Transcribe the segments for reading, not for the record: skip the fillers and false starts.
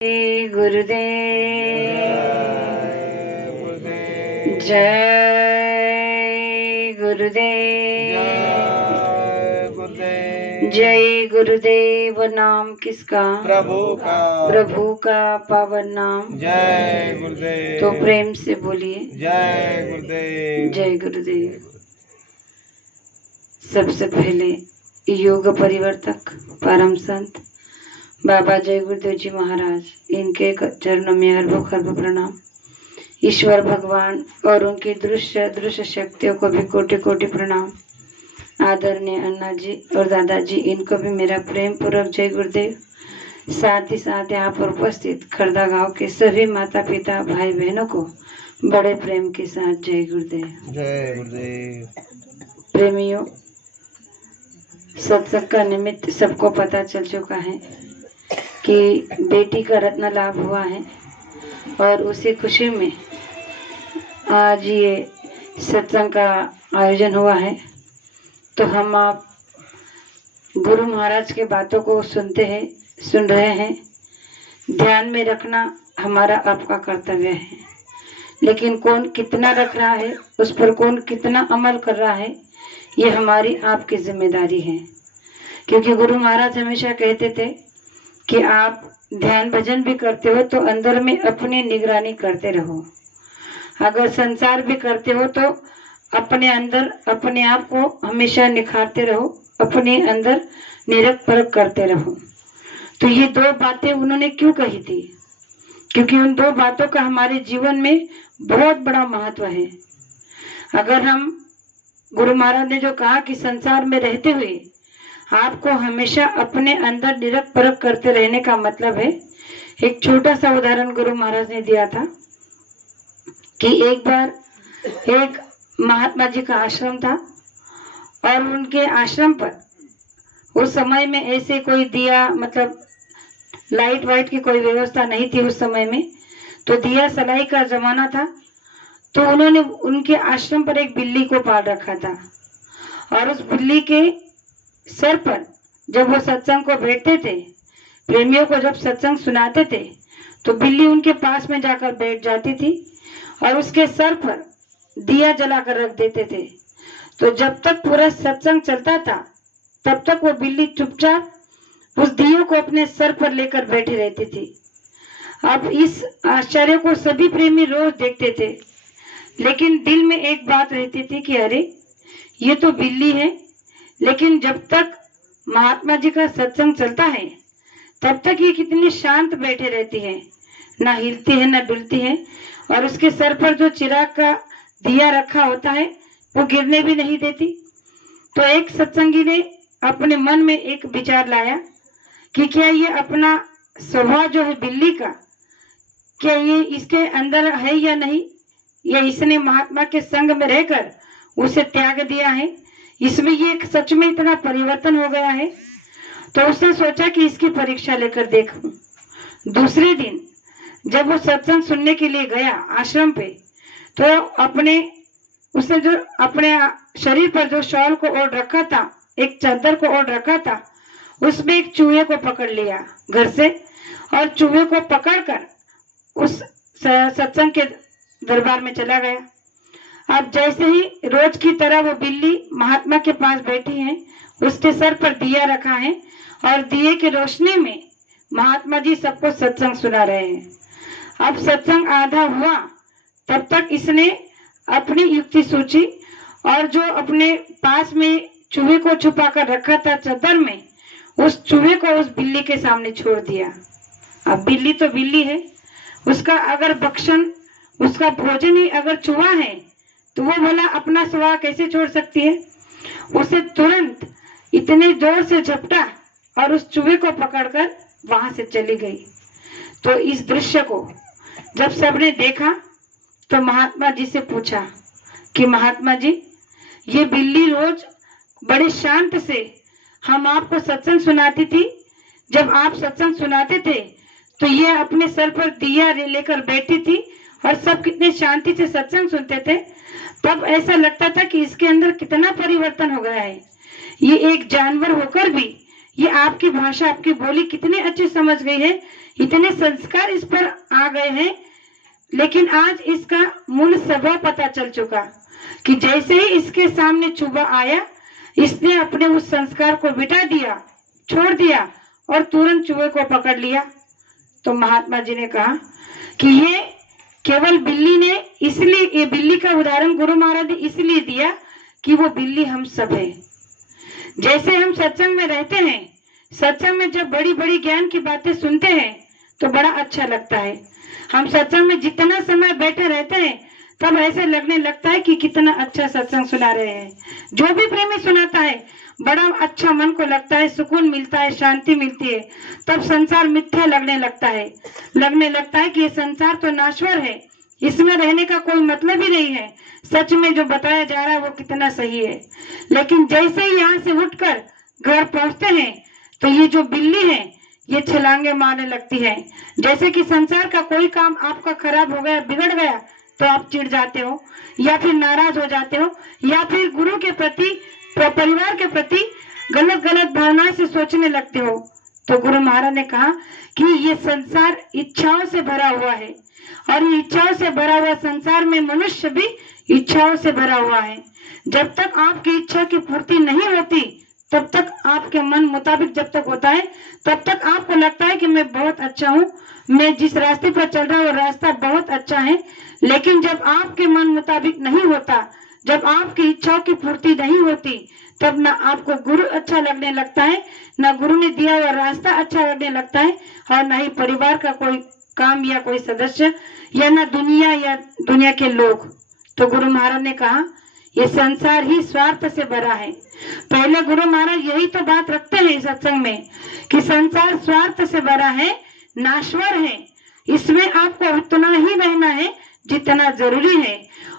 जय गुरुदेव, जय गुरुदेव, जय गुरुदेव। नाम किसका? प्रभु का। प्रभु का पावन नाम। जय गुरुदेव। तो प्रेम से बोलिए जय गुरुदेव। जय गुरुदेव। सबसे पहले योग परिवर्तक परम संत बाबा जय गुरुदेव जी महाराज, इनके चरणों में अरबों प्रणाम। ईश्वर भगवान और उनकी दृश्य शक्तियों को भी कोटि कोटि प्रणाम। आदरणीय अन्ना जी और दादाजी, इनको भी मेरा प्रेम पूर्वक जय गुरुदेव। साथ ही साथ यहाँ पर उपस्थित खरदा गांव के सभी माता पिता भाई बहनों को बड़े प्रेम के साथ जय गुरुदेव। जय गुरुदेव। प्रेमियों, सत्संग का निमित्त सबको पता चल चुका है कि बेटी का रत्न लाभ हुआ है और उसी खुशी में आज ये सत्संग का आयोजन हुआ है। तो हम आप गुरु महाराज के बातों को सुन रहे हैं। ध्यान में रखना हमारा आपका कर्तव्य है, लेकिन कौन कितना रख रहा है, उस पर कौन कितना अमल कर रहा है, ये हमारी आपकी जिम्मेदारी है। क्योंकि गुरु महाराज हमेशा कहते थे कि आप ध्यान भजन भी करते हो तो अंदर में अपनी निगरानी करते रहो। अगर संसार भी करते हो तो अपने अंदर अपने आप को हमेशा निखारते रहो, अपने अंदर निरख परख करते रहो। तो ये दो बातें उन्होंने क्यों कही थी? क्योंकि उन दो बातों का हमारे जीवन में बहुत बड़ा महत्व है। अगर हम गुरु महाराज ने जो कहा कि संसार में रहते हुए आपको हमेशा अपने अंदर निरख परख करते रहने का मतलब है, एक छोटा सा उदाहरण गुरु महाराज ने दिया था कि एक बार एक महात्मा जी का आश्रम था और उनके आश्रम पर उस समय में ऐसे कोई दिया, मतलब लाइट वाइट की कोई व्यवस्था नहीं थी उस समय में, तो दिया सलाई का जमाना था। तो उन्होंने उनके आश्रम पर एक बिल्ली को पाल रखा था और उस बिल्ली के सर पर जब वो सत्संग को बैठते थे, प्रेमियों को जब सत्संग सुनाते थे, तो बिल्ली उनके पास में जाकर बैठ जाती थी और उसके सर पर दिया जलाकर रख देते थे। तो जब तक पूरा सत्संग चलता था तब तक वो बिल्ली चुपचाप उस दिए को अपने सर पर लेकर बैठी रहती थी। अब इस आश्चर्य को सभी प्रेमी रोज देखते थे, लेकिन दिल में एक बात रहती थी कि अरे ये तो बिल्ली है, लेकिन जब तक महात्मा जी का सत्संग चलता है तब तक ये कितनी शांत बैठे रहती है, ना हिलती है ना डुलती है, और उसके सर पर जो चिराग का दिया रखा होता है वो गिरने भी नहीं देती। तो एक सत्संगी ने अपने मन में एक विचार लाया कि क्या ये अपना स्वभाव जो है बिल्ली का, क्या ये इसके अंदर है या नहीं, या इसने महात्मा के संग में रहकर उसे त्याग दिया है, इसमें ये सच में इतना परिवर्तन हो गया है। तो उसने सोचा कि इसकी परीक्षा लेकर देखूं। दूसरे दिन जब वो सत्संग सुनने के लिए गया आश्रम पे, तो उसने जो अपने शरीर पर जो शॉल को ओढ़ रखा था, एक चादर को ओढ़ रखा था, उसमें एक चूहे को पकड़ लिया घर से और चूहे को पकड़कर उस सत्संग के दरबार में चला गया। अब जैसे ही रोज की तरह वो बिल्ली महात्मा के पास बैठी है, उसके सर पर दिया रखा है और दिए की रोशनी में महात्मा जी सबको सत्संग सुना रहे हैं। अब सत्संग आधा हुआ तब तक इसने अपनी युक्ति सोची और जो अपने पास में चूहे को छुपा कर रखा था चादर में, उस चूहे को उस बिल्ली के सामने छोड़ दिया। अब बिल्ली तो बिल्ली है, उसका अगर भक्षण, उसका भोजन ही अगर चूहा है तो वो भला अपना स्वभाव कैसे छोड़ सकती है। उसे तुरंत इतने जोर से झपटा और उस चूहे को पकड़कर वहां से चली गई। तो इस दृश्य को जब सबने देखा तो महात्मा जी से पूछा कि महात्मा जी, ये बिल्ली रोज बड़े शांत से हम आपको सत्संग सुनाती थी, जब आप सत्संग सुनाते थे तो ये अपने सर पर दिया लेकर बैठी थी और सब कितने शांति से सत्संग सुनते थे, तब ऐसा लगता था कि इसके अंदर कितना परिवर्तन हो गया है। ये एक जानवर होकर भी ये आपकी भाषा, आपकी बोली कितनी अच्छी समझ गई है, इतने संस्कार इस पर आ गए हैं, लेकिन आज इसका मूल स्वभाव पता चल चुका कि जैसे ही इसके सामने चूहा आया, इसने अपने उस संस्कार को मिटा दिया, छोड़ दिया और तुरंत चूहे को पकड़ लिया। तो महात्मा जी ने कहा कि ये केवल बिल्ली ने, इसलिए ये बिल्ली का उदाहरण गुरु महाराज ने इसलिए दिया कि वो बिल्ली हम सब है। जैसे हम सत्संग में रहते हैं, सत्संग में जब बड़ी बड़ी ज्ञान की बातें सुनते हैं तो बड़ा अच्छा लगता है। हम सत्संग में जितना समय बैठे रहते हैं तब ऐसे लगने लगता है कि कितना अच्छा सत्संग सुना रहे हैं। जो भी प्रेमी सुनाता है बड़ा अच्छा मन को लगता है, सुकून मिलता है, शांति मिलती है। तब संसार मिथ्या लगने लगता है कि ये संसार तो नाश्वर है, इसमें रहने का कोई मतलब ही नहीं है, सच में जो बताया जा रहा है वो कितना सही है। लेकिन जैसे ही यहाँ से उठकर घर पहुंचते हैं तो ये जो बिल्ली है ये छलांगे मारने लगती है। जैसे कि संसार का कोई काम आपका खराब हो गया, बिगड़ गया तो आप चिढ़ जाते हो या फिर नाराज हो जाते हो या फिर गुरु के प्रति, परिवार के प्रति गलत गलत भावनाएं से सोचने लगते हो। तो गुरु महाराज ने कहा कि ये संसार इच्छाओं से भरा हुआ है और ये इच्छाओं से भरा हुआ संसार में मनुष्य भी इच्छाओं से भरा हुआ है। जब तक आपकी इच्छा की पूर्ति नहीं होती तब तक आपके मन मुताबिक जब तक होता है तब तक आपको लगता है कि मैं बहुत अच्छा हूँ, मैं जिस रास्ते पर चल रहा हूँ वो रास्ता बहुत अच्छा है। लेकिन जब आपके मन मुताबिक नहीं होता, जब आपकी इच्छाओं की पूर्ति नहीं होती, तब ना आपको गुरु अच्छा लगने लगता है, ना गुरु ने दिया हुआ रास्ता अच्छा लगने लगता है और ना ही परिवार का कोई काम या कोई सदस्य या ना दुनिया के लोग। तो गुरु महाराज ने कहा ये संसार ही स्वार्थ से भरा है। पहले गुरु महाराज यही तो बात रखते हैं सत्संग में कि संसार स्वार्थ से भरा है, नाश्वर है, इसमें आपको उतना ही रहना है जितना जरूरी है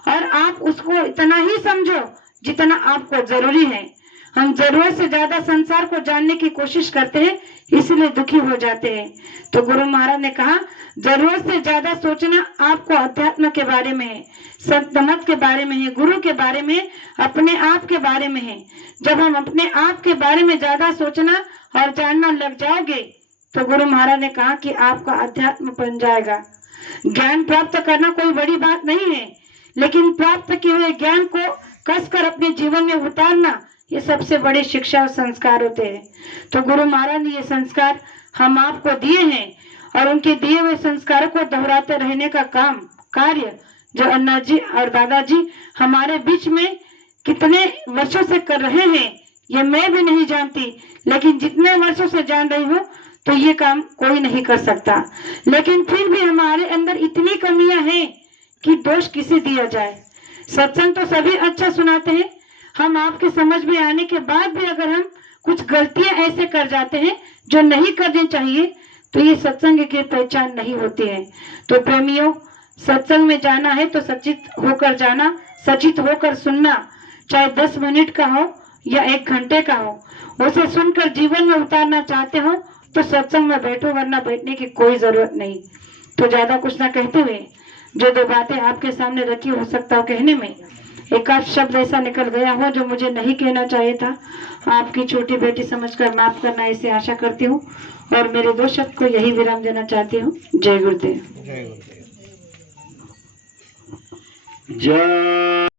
और आप उसको इतना ही समझो जितना आपको जरूरी है। हम जरूरत से ज्यादा संसार को जानने की कोशिश करते हैं, इसलिए दुखी हो जाते हैं। तो गुरु महाराज ने कहा जरूरत से ज्यादा सोचना आपको अध्यात्म के बारे में है, संतमत के बारे में है, गुरु के बारे में, अपने आप के बारे में है। जब हम अपने आप के बारे में ज्यादा सोचना और जानना लग जाओगे तो गुरु महाराज ने कहा कि आपका अध्यात्म बन जाएगा। ज्ञान प्राप्त करना कोई बड़ी बात नहीं है, लेकिन प्राप्त किए हुए ज्ञान को कसकर अपने जीवन में उतारना ये सबसे बड़ी शिक्षा और संस्कार होते हैं। तो गुरु महाराज ने ये संस्कार हम आपको दिए हैं और उनके दिए हुए संस्कारों को दोहराते रहने का कार्य जो अन्ना जी और दादाजी हमारे बीच में कितने वर्षों से कर रहे हैं ये मैं भी नहीं जानती, लेकिन जितने वर्षों से जान रही हूँ तो ये काम कोई नहीं कर सकता। लेकिन फिर भी हमारे अंदर इतनी कमियां हैं कि दोष किसे दिया जाए। सत्संग तो सभी अच्छा सुनाते हैं, हम आपके समझ में आने के बाद भी अगर हम कुछ गलतियां ऐसे कर जाते हैं जो नहीं करनी चाहिए तो ये सत्संग की पहचान नहीं होती है। तो प्रेमियों, सत्संग में जाना है तो सचित होकर जाना, सचित होकर सुनना, चाहे 10 मिनट का हो या 1 घंटे का हो, उसे सुनकर जीवन में उतारना चाहते हो तो सत्संग में बैठो, वरना बैठने की कोई जरूरत नहीं। तो ज्यादा कुछ ना कहते हुए जो 2 बातें आपके सामने रखी हो सकता हो कहने में एक आध शब्द ऐसा निकल गया हो जो मुझे नहीं कहना चाहिए था, आपकी छोटी बेटी समझकर माफ करना इसे आशा करती हूँ और मेरे 2 शब्द को यही विराम देना चाहती हूँ। जय गुरुदेव। जय गुरुदेव। जय